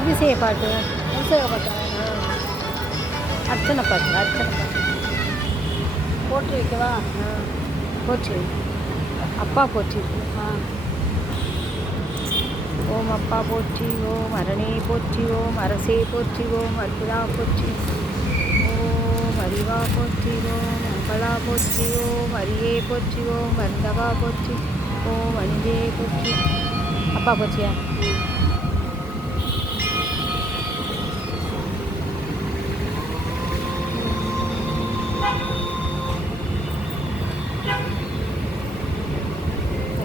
அபிஷேக பாட்டு, அபிஷேக பாட்டா? அர்ச்சனை பாட்டு, அர்ச்சனை பாட்டு போட்டு வைக்கவா? போச்சு. அப்பா போச்சு. ஓம் அப்பா போற்றி, ஓம் அரணே போற்றி, ஓம் அரசே போற்றி, ஓம் அற்புதா போற்றி, ஓம் அறிவா போற்றி, ஓம் அம்பலா போற்றி, ஓம் அரியே போற்றி, ஓம் மருந்தவா போற்றி, ஓம் அணிந்தே போற்றி. அப்பா போச்சியா?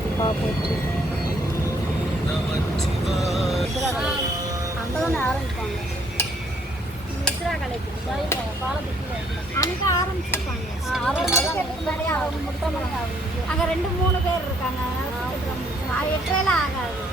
அப்பா போற்றி. அங்கதானே ஆரம்பிப்பாங்க. மித்ரா கலைக்கு அங்கே ஆரம்பிச்சிருப்பாங்க. அங்கே 2-3 பேர் இருக்காங்க. அதனால 8:30 ஆகாது.